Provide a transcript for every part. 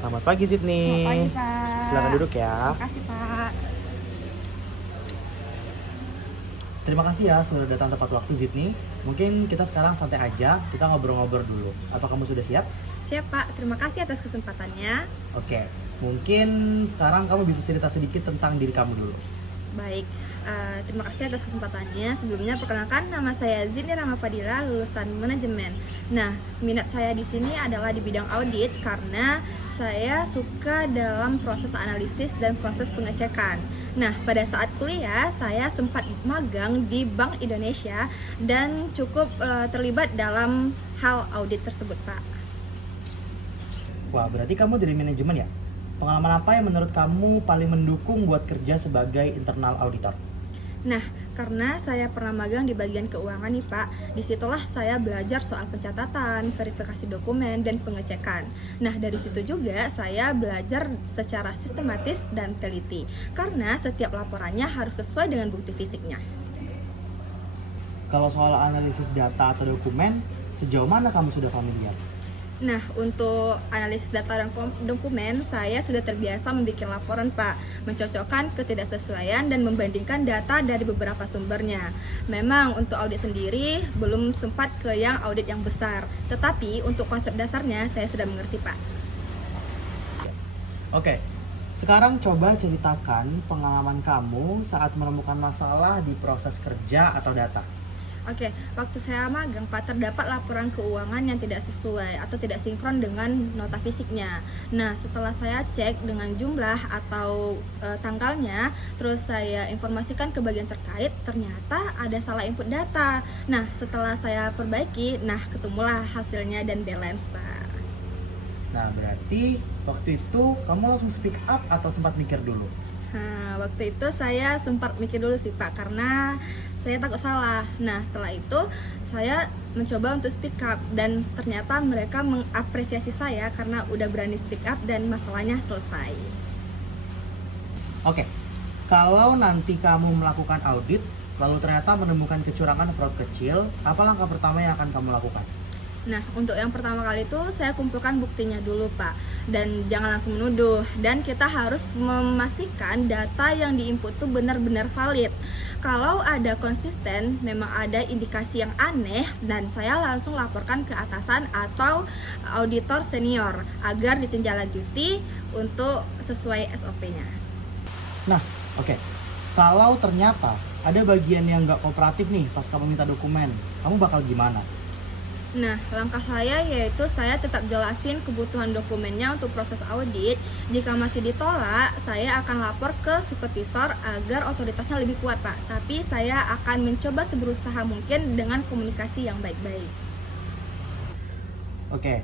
Selamat pagi Selamat pagi, Sydney. Pak. Silakan duduk ya. Makasih, Pak. Terima kasih ya sudah datang tepat waktu Sydney. Mungkin kita sekarang santai aja, kita ngobrol-ngobrol dulu. Apa kamu sudah siap? Siap, Pak. Terima kasih atas kesempatannya. Oke. Mungkin sekarang kamu bisa cerita sedikit tentang diri kamu dulu. Baik, terima kasih atas kesempatannya. Sebelumnya perkenalkan, nama saya Zini Rama Fadila, lulusan manajemen. Nah, minat saya di sini adalah di bidang audit karena saya suka dalam proses analisis dan proses pengecekan. Nah, pada saat kuliah saya sempat magang di Bank Indonesia dan cukup terlibat dalam hal audit tersebut, Pak. Wah, berarti kamu dari manajemen ya? Pengalaman apa yang menurut kamu paling mendukung buat kerja sebagai internal auditor? Nah, karena saya pernah magang di bagian keuangan nih Pak, disitulah saya belajar soal pencatatan, verifikasi dokumen, dan pengecekan. Nah, dari situ juga saya belajar secara sistematis dan teliti, karena setiap laporannya harus sesuai dengan bukti fisiknya. Kalau soal analisis data atau dokumen, sejauh mana kamu sudah familiar? Nah, untuk analisis data dan dokumen, saya sudah terbiasa membuat laporan, Pak, mencocokkan ketidaksesuaian dan membandingkan data dari beberapa sumbernya. Memang untuk audit sendiri belum sempat ke yang audit yang besar, tetapi untuk konsep dasarnya saya sudah mengerti, Pak. Oke, sekarang coba ceritakan pengalaman kamu saat menemukan masalah di proses kerja atau data. Oke, waktu saya magang Pak, terdapat laporan keuangan yang tidak sesuai atau tidak sinkron dengan nota fisiknya. Nah, setelah saya cek dengan jumlah atau tanggalnya, terus saya informasikan ke bagian terkait, ternyata ada salah input data. Nah, setelah saya perbaiki, nah ketemulah hasilnya dan balance, Pak. Nah, berarti waktu itu kamu langsung speak up atau sempat mikir dulu? Nah, waktu itu saya sempat mikir dulu sih Pak, karena saya takut salah. Nah, setelah itu saya mencoba untuk speak up dan ternyata mereka mengapresiasi saya karena udah berani speak up dan masalahnya selesai. Oke, kalau nanti kamu melakukan audit, lalu ternyata menemukan kecurangan fraud kecil, apa langkah pertama yang akan kamu lakukan? Nah, untuk yang pertama kali itu saya kumpulkan buktinya dulu, Pak. Dan jangan langsung menuduh. Dan kita harus memastikan data yang diinput itu benar-benar valid. Kalau ada konsisten, memang ada indikasi yang aneh, dan saya langsung laporkan ke atasan atau auditor senior agar ditindaklanjuti untuk sesuai SOP-nya. Nah, oke. Kalau ternyata ada bagian yang nggak kooperatif nih pas kamu minta dokumen, kamu bakal gimana? Nah, langkah saya yaitu saya tetap jelasin kebutuhan dokumennya untuk proses audit. Jika masih ditolak, saya akan lapor ke supervisor agar otoritasnya lebih kuat, Pak. Tapi saya akan mencoba seberusaha mungkin dengan komunikasi yang baik-baik. Oke,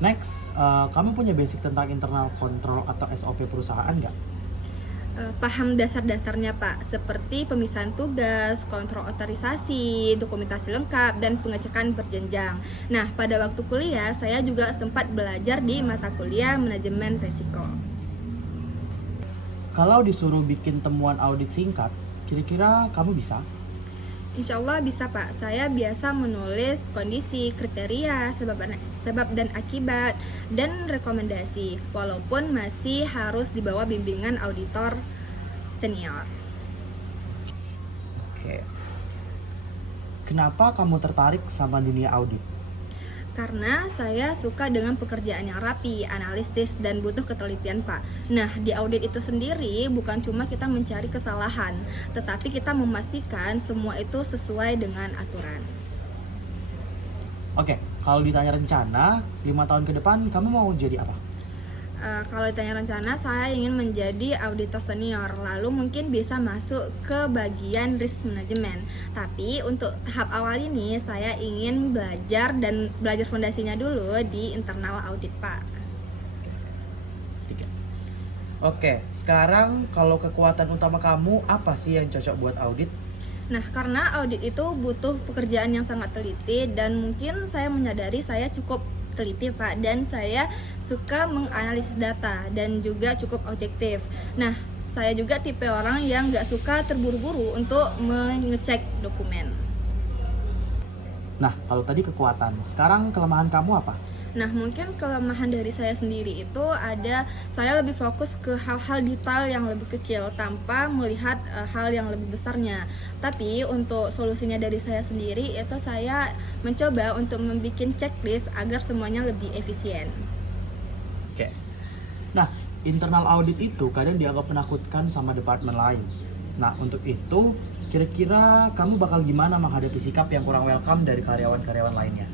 next, kamu punya basic tentang internal control atau SOP perusahaan nggak? Paham dasar-dasarnya, Pak, seperti pemisahan tugas, kontrol otorisasi, dokumentasi lengkap, dan pengecekan berjenjang. Nah, pada waktu kuliah, saya juga sempat belajar di mata kuliah manajemen risiko. Kalau disuruh bikin temuan audit singkat, kira-kira kamu bisa? Insya Allah bisa Pak, saya biasa menulis kondisi, kriteria, sebab dan akibat, dan rekomendasi, walaupun masih harus di bawah bimbingan auditor senior. Oke. Kenapa kamu tertarik sama dunia audit? Karena saya suka dengan pekerjaan yang rapi, analitis, dan butuh ketelitian Pak. Nah, di audit itu sendiri bukan cuma kita mencari kesalahan, tetapi kita memastikan semua itu sesuai dengan aturan. Oke, kalau ditanya rencana, 5 tahun ke depan kamu mau jadi apa? Kalau ditanya rencana, saya ingin menjadi auditor senior, lalu mungkin bisa masuk ke bagian risk management. Tapi untuk tahap awal ini, saya ingin belajar fondasinya dulu di internal audit, Pak. Tiga. Oke, sekarang kalau kekuatan utama kamu apa sih yang cocok buat audit? Nah, karena audit itu butuh pekerjaan yang sangat teliti dan mungkin saya menyadari saya cukup teliti Pak, dan saya suka menganalisis data dan juga cukup objektif. Nah, saya juga tipe orang yang gak suka terburu-buru untuk mengecek dokumen. Nah, kalau tadi kekuatan, sekarang kelemahan kamu apa? Nah, mungkin kelemahan dari saya sendiri itu ada saya lebih fokus ke hal-hal detail yang lebih kecil tanpa melihat hal yang lebih besarnya. Tapi untuk solusinya dari saya sendiri itu saya mencoba untuk membuat checklist agar semuanya lebih efisien. Oke. Nah, internal audit itu kadang dianggap menakutkan sama departemen lain. Nah, untuk itu, kira-kira kamu bakal gimana menghadapi sikap yang kurang welcome dari karyawan-karyawan lainnya?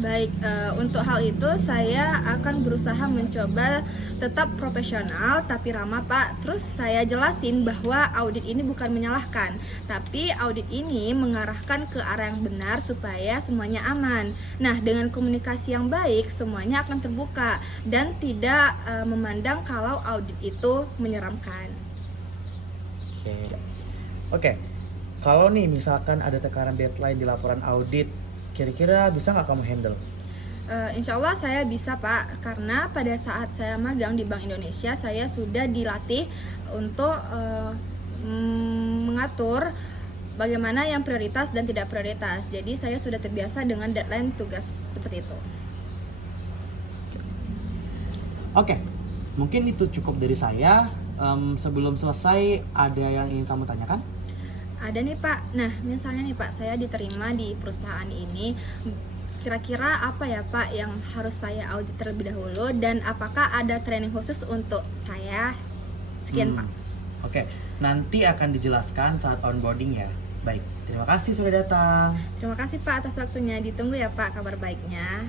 Baik, untuk hal itu saya akan berusaha mencoba tetap profesional tapi ramah Pak. Terus saya jelasin bahwa audit ini bukan menyalahkan, tapi audit ini mengarahkan ke arah yang benar supaya semuanya aman. Nah, dengan komunikasi yang baik semuanya akan terbuka dan tidak memandang kalau audit itu menyeramkan. Oke. Kalau nih misalkan ada tekanan deadline di laporan audit, kira-kira bisa nggak kamu handle? Insya Allah saya bisa Pak, karena pada saat saya magang di Bank Indonesia saya sudah dilatih untuk mengatur bagaimana yang prioritas dan tidak prioritas. Jadi saya sudah terbiasa dengan deadline tugas seperti itu. Oke, mungkin itu cukup dari saya. Sebelum selesai, ada yang ingin kamu tanyakan? Ada nih Pak, nah misalnya nih Pak, saya diterima di perusahaan ini, kira-kira apa ya Pak yang harus saya audit terlebih dahulu dan apakah ada training khusus untuk saya? Sekian Pak. Oke, nanti akan dijelaskan saat onboarding ya. Baik, terima kasih sudah datang. Terima kasih Pak atas waktunya, ditunggu ya Pak kabar baiknya.